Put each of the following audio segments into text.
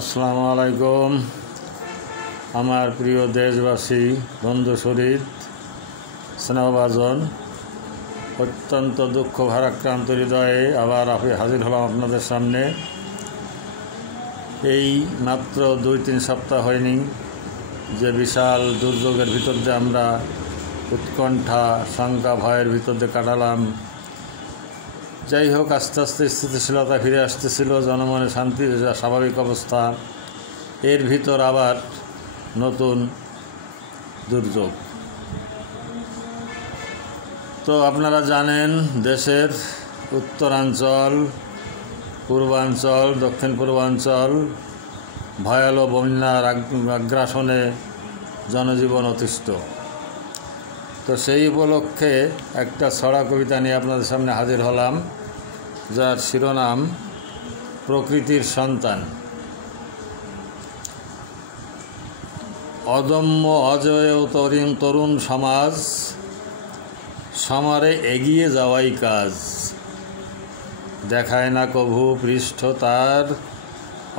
আসসালামু আলাইকুম। আমার প্রিয় দেশবাসী, বন্ধু শরীর, স্নেহভাজন, অত্যন্ত দুঃখ ভারাক্রান্ত হৃদয়ে আবার হাজির হলাম আপনাদের সামনে। এই মাত্র 2-3 সপ্তাহ হয়নি যে বিশাল দুর্যোগের ভিতর দিয়ে আমরা উৎকণ্ঠা, শঙ্কা, ভয়ের ভিতর দিয়ে কাটালাম। যাই হোক, আস্তে আস্তে স্থিতিশীলতা ফিরে আসতেছিল, জনমনে শান্তি, স্বাভাবিক অবস্থা। এর ভিতর আবার নতুন দুর্যোগ। তো আপনারা জানেন, দেশের উত্তরাঞ্চল, পূর্বাঞ্চল, দক্ষিণ পূর্বাঞ্চল ভয়াবহ বন্যার আগ্রাসনে জনজীবন অতিষ্ঠ। তো সেই উপলক্ষে একটা ছড়া কবিতা নিয়ে আপনাদের সামনে হাজির হলাম, যার শিরোনাম প্রকৃতির সন্তান। অদম্য অজেয় তরুণ সমাজ, সমারে এগিয়ে যাওয়াই কাজ। দেখায় না কভু পৃষ্ঠ তার,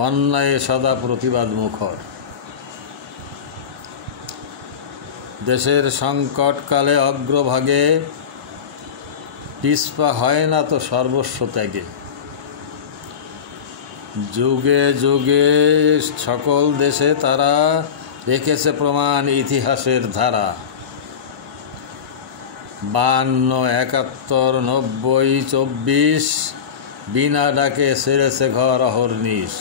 অন্যায় সদা প্রতিবাদ মুখর। দেশের সংকটকালে অগ্রভাগে, পিছপা হয় না তো সর্বস্ব ত্যাগে। যুগে যুগে সকল দেশে তারা রেখেছে প্রমাণ ইতিহাসের ধারা। 52, 71, 90, 24 বিনা ডাকে ছেড়েছে ঘর অহর্নিশ।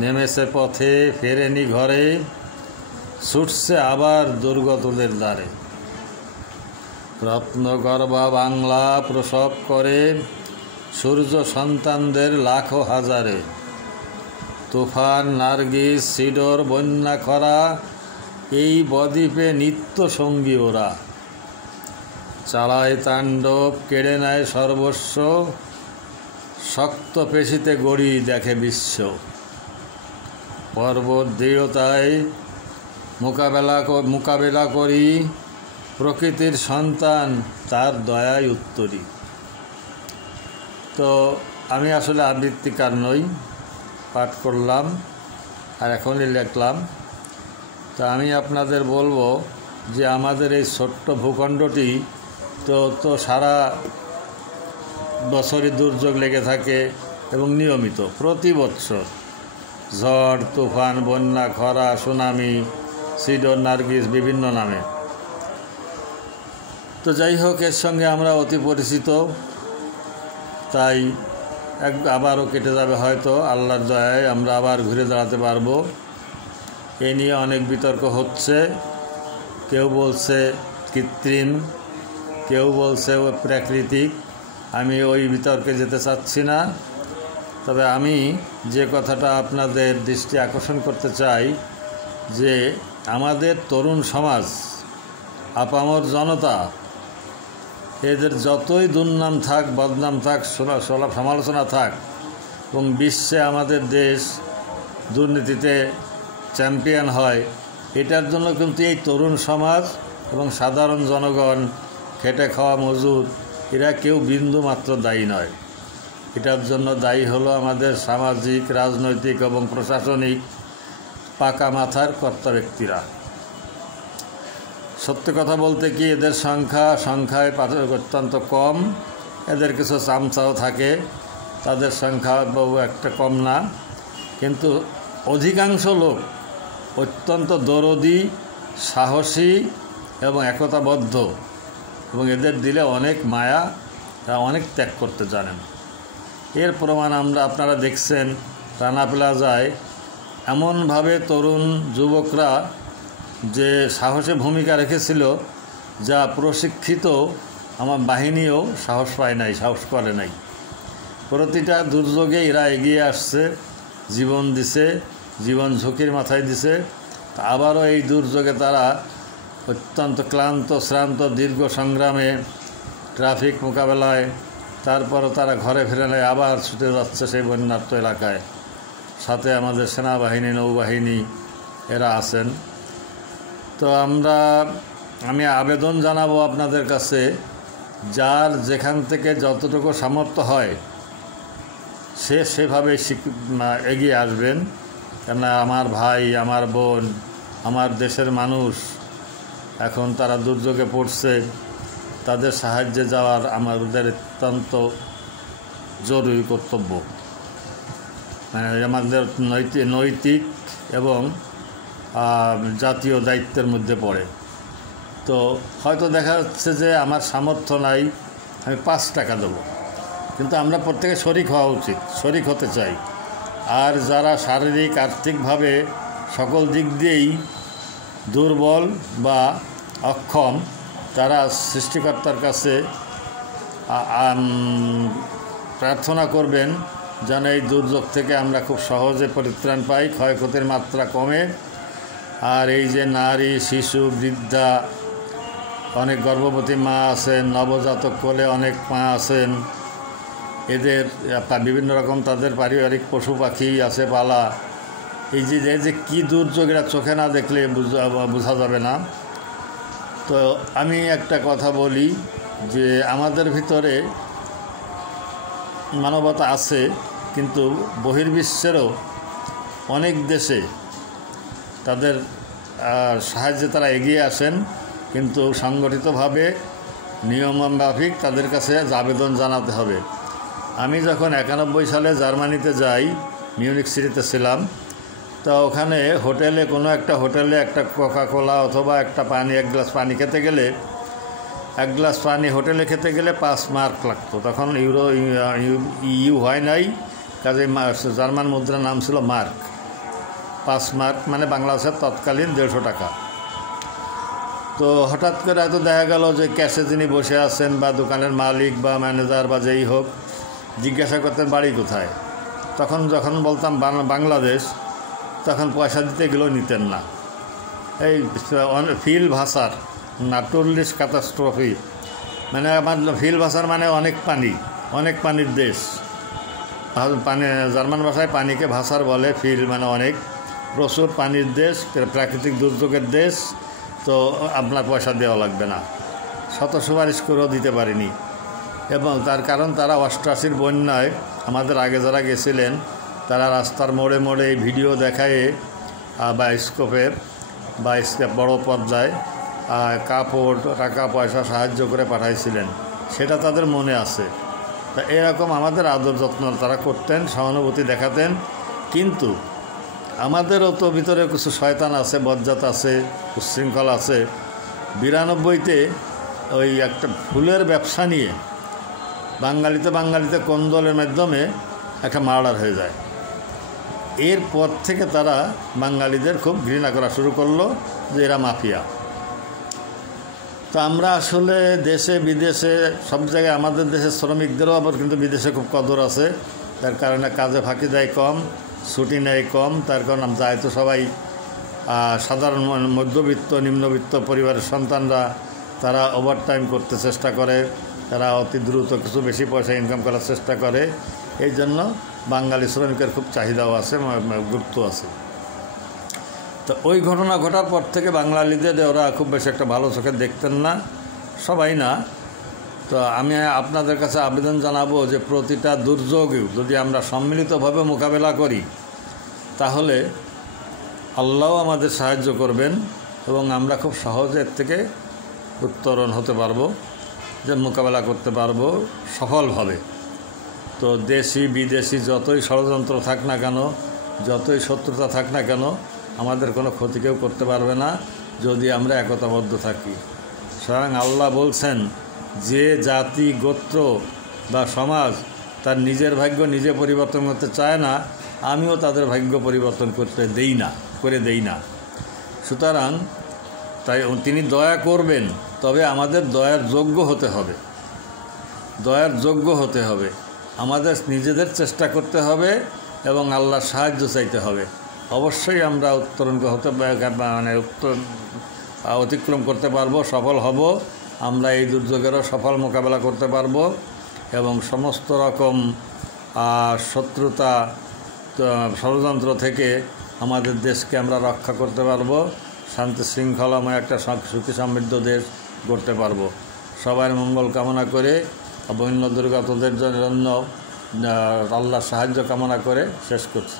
নেমেছে পথে, ফেরেনি ঘরে, ছুটছে আবার দুর্গতদের দ্বারে। রত্নগর্ভা বাংলা প্রসব করে সূর্য সন্তানদের লাখো হাজারে। তুফান, নার্গিস, সিডর, বন্যা খরা, এই বদ্বীপে নিত্য সঙ্গী ওরা। চালায় তাণ্ডব, কেড়ে নেয় সর্বস্ব, শক্ত পেশিতে গড়ি দেখে বিশ্ব। পর্বত দৃঢ়তায় মোকাবেলা করি, প্রকৃতির সন্তান তার দয়ায় উত্তরী। তো আমি আসলে আবৃত্তিকার নই, পাঠ করলাম আর এখনই লিখলাম। তা আমি আপনাদের বলবো যে আমাদের এই ছোট্ট ভূখণ্ডটি তো সারা বছরই দুর্যোগ লেগে থাকে এবং নিয়মিত প্রতি বছর ঝড়, তুফান, বন্যা, খরা, সুনামি, সিডর, নার্গিস বিভিন্ন নামে। তো যাই হোক, এর সঙ্গে আমরা অতি পরিচিত, তাই আবারও কেটে যাবে হয়তো। আল্লাহর দয়ায় আমরা আবার ঘুরে দাঁড়াতে পারবো। এ নিয়ে অনেক বিতর্ক হচ্ছে। কেউ বলছে কৃত্রিম, কেউ বলছে প্রাকৃতিক। আমি ওই বিতর্কে যেতে চাচ্ছি না। তবে আমি যে কথাটা আপনাদের দৃষ্টি আকর্ষণ করতে চাই, যে আমাদের তরুণ সমাজ, আপামর জনতা, এদের যতই দুর্নাম থাক, বদনাম থাক, সমালোচনা থাক, এবং বিশ্বে আমাদের দেশ দুর্নীতিতে চ্যাম্পিয়ন হয়, এটার জন্য কিন্তু এই তরুণ সমাজ এবং সাধারণ জনগণ, খেটে খাওয়া মজুর, এরা কেউ বিন্দু মাত্র দায়ী নয়। এটার জন্য দায়ী হলো আমাদের সামাজিক, রাজনৈতিক এবং প্রশাসনিক পাকা মাথার কর্তা ব্যক্তিরা। সত্যি কথা বলতে কি, এদের সংখ্যায় অত্যন্ত কম। এদের কিছু চামচাও থাকে, তাদের সংখ্যা বহু একটা কম না। কিন্তু অধিকাংশ লোক অত্যন্ত দরদি, সাহসী এবং একতাবদ্ধ, এবং এদের দিলে অনেক মায়া, তারা অনেক ত্যাগ করতে জানেন। এর প্রমাণ আপনারা দেখছেন রানা প্লাজায় এমনভাবে তরুণ যুবকরা যে সাহসে ভূমিকা রেখেছিল, যা প্রশিক্ষিত আমার বাহিনীও সাহস পায় নাই, সাহস করে নাই। প্রতিটা দুর্যোগে এরা এগিয়ে আসছে, জীবন দিছে, জীবন ঝুঁকির মাথায় দিছে। আবারও এই দুর্যোগে তারা অত্যন্ত ক্লান্ত, শ্রান্ত, দীর্ঘ সংগ্রামে, ট্রাফিক মোকাবেলায়, তারপরও তারা ঘরে ফিরে নেয়, আবার ছুটে যাচ্ছে সেই বন্যার্ত এলাকায়। সাথে আমাদের সেনাবাহিনী, নৌবাহিনী এরা আছেন। তো আমি আবেদন জানাবো আপনাদের কাছে, যার যেখান থেকে যতটুকু সামর্থ্য হয় সেভাবে এগিয়ে আসবেন। কেননা আমার ভাই, আমার বোন, আমার দেশের মানুষ এখন তারা দুর্যোগে পড়ছে, তাদের সাহায্যে যাওয়ার আমাদের অত্যন্ত জরুরি কর্তব্য, আমাদের নৈতিক এবং জাতীয় দায়িত্বের মধ্যে পড়ে। তো হয়তো দেখা যাচ্ছে যে আমার সামর্থ্য নাই, আমি 5 টাকা দেবো, কিন্তু আমরা প্রত্যেকে শরিক হওয়া উচিত, শরিক হতে চাই। আর যারা শারীরিক আর্থিকভাবে সকল দিক দিয়েই দুর্বল বা অক্ষম, তারা সৃষ্টিকর্তার কাছে প্রার্থনা করবেন যেন এই দুর্যোগ থেকে আমরা খুব সহজে পরিত্রাণ পাই, ক্ষয়ক্ষতির মাত্রা কমে। আর এই যে নারী, শিশু, বৃদ্ধা, অনেক গর্ভবতী মা আছেন, নবজাতক কোলে অনেক মা আছেন, এদের বিভিন্ন রকম তাদের পারিবারিক পশু পাখি আছে পালা, এই যে কী দুর্যোগ, এটা চোখে না দেখলে বোঝা যাবে না। তো আমি একটা কথা বলি যে আমাদের ভিতরে মানবতা আছে, কিন্তু বহির্বিশ্বেরও অনেক দেশে তাদের সাহায্যে তারা এগিয়ে আসেন, কিন্তু সংগঠিতভাবে নিয়মমাফিক তাদের কাছে আবেদন জানাতে হবে। আমি যখন 91 সালে জার্মানিতে যাই, মিউনিক সিটিতে ছিলাম, তো ওখানে হোটেলে, কোনো একটা হোটেলে একটা কোকা-কোলা অথবা একটা পানি, 1 গ্লাস পানি খেতে গেলে, 1 গ্লাস পানি হোটেলে খেতে গেলে 5 মার্ক লাগতো। তখন ইউ হয় নাই, কাজে জার্মান মুদ্রার নাম ছিল মার্ক। 5 মার্ক মানে বাংলাদেশের তৎকালীন 150 টাকা। তো হঠাৎ করে হয়তো দেখা গেল যে ক্যাশে যিনি বসে আছেন বা দোকানের মালিক বা ম্যানেজার বা যেই হোক, জিজ্ঞাসা করতেন বাড়ি কোথায়। যখন বলতাম বাংলাদেশ, তখন পয়সা দিতে গেলেও নিতেন না। এই ফিল ভাষার ন্যাটুরালিস্ট ক্যাটাস্ট্রফি, মানে আমার ফিল ভাষার মানে অনেক পানি, অনেক পানির দেশ। পানি, জার্মান ভাষায় পানিকে ভাষার বলে, ফিল মানে অনেক, প্রচুর পানির দেশ, প্রাকৃতিক দুর্যোগের দেশ। তো আপনার পয়সা দেওয়া লাগবে না, শত সুপারিশ করেও দিতে পারিনি। এবং তার কারণ তারা 88-র বন্যায় আমাদের আগে যারা গেছিলেন, তারা রাস্তার মোড়ে মোড়ে এই ভিডিও দেখায়ে বায়োস্কোপের বা বড় পর্দায় কাপড়, টাকা পয়সা সাহায্য করে পাঠাইছিলেন, সেটা তাদের মনে আছে। তা এরকম আমাদের আদর যত্ন তারা করতেন, সহানুভূতি দেখাতেন। কিন্তু আমাদেরও তো ভিতরে কিছু শয়তান আছে, বজ্জাত আছে, উচ্ছৃঙ্খল আছে। 92-তে ওই একটা ফুলের ব্যবসা নিয়ে বাঙালিতে কোন্দলের মাধ্যমে একটা মার্ডার হয়ে যায়। এরপর থেকে তারা বাঙালিদের খুব ঘৃণা করা শুরু করলো যে এরা মাফিয়া। তো আমরা আসলে দেশে বিদেশে সব জায়গায়, আমাদের দেশের শ্রমিকদেরও আবার কিন্তু বিদেশে খুব কদর আছে, তার কারণে কাজে ফাঁকি দেয় কম, ছুটি নেয় কম। তার কারণ যায় তো সবাই সাধারণ মধ্যবিত্ত, নিম্নবিত্ত পরিবারের সন্তানরা, তারা ওভারটাইম করতে চেষ্টা করে, তারা অতি দ্রুত কিছু বেশি পয়সা ইনকাম করার চেষ্টা করে। এই জন্য বাঙালি শ্রমিকের খুব চাহিদাও আছে, গুরুত্ব আছে। তো ওই ঘটনা ঘটার পর থেকে বাঙালিদের ওরা খুব বেশি একটা ভালো চোখে দেখতেন না, সবাই না। তো আমি আপনাদের কাছে আবেদন জানাবো যে প্রতিটা দুর্যোগেও যদি আমরা সম্মিলিতভাবে মোকাবেলা করি, তাহলে আল্লাহও আমাদের সাহায্য করবেন এবং আমরা খুব সহজে এর থেকে উত্তরণ হতে পারবো, যে মোকাবেলা করতে পারবো সফলভাবে। তো দেশি বিদেশি যতই ষড়যন্ত্র থাক না কেন, যতই শত্রুতা থাক না কেন, আমাদের কোনো ক্ষতি কেউ করতে পারবে না যদি আমরা একতাবদ্ধ থাকি। স্বয়ং আল্লাহ বলছেন, যে জাতি, গোত্র বা সমাজ তার নিজের ভাগ্য নিজে পরিবর্তন করতে চায় না, আমিও তাদের ভাগ্য পরিবর্তন করে দেই না। সুতরাং তাই তিনি দয়া করবেন, তবে আমাদের দয়ার যোগ্য হতে হবে, আমাদের নিজেদের চেষ্টা করতে হবে এবং আল্লাহর সাহায্য চাইতে হবে। অবশ্যই আমরা উত্তরণ হতে অতিক্রম করতে পারবো, সফল হব। আমরা এই দুর্যোগেরও সফল মোকাবেলা করতে পারবো এবং সমস্ত রকম শত্রুতা, ষড়যন্ত্র থেকে আমাদের দেশকে আমরা রক্ষা করতে পারবো, শান্তি শৃঙ্খলাময় একটা সুখী সমৃদ্ধ দেশ গড়তে পারবো। সবার মঙ্গল কামনা করে বন্য দুর্গতদের জন্য আল্লাহর সাহায্য কামনা করে শেষ করছি।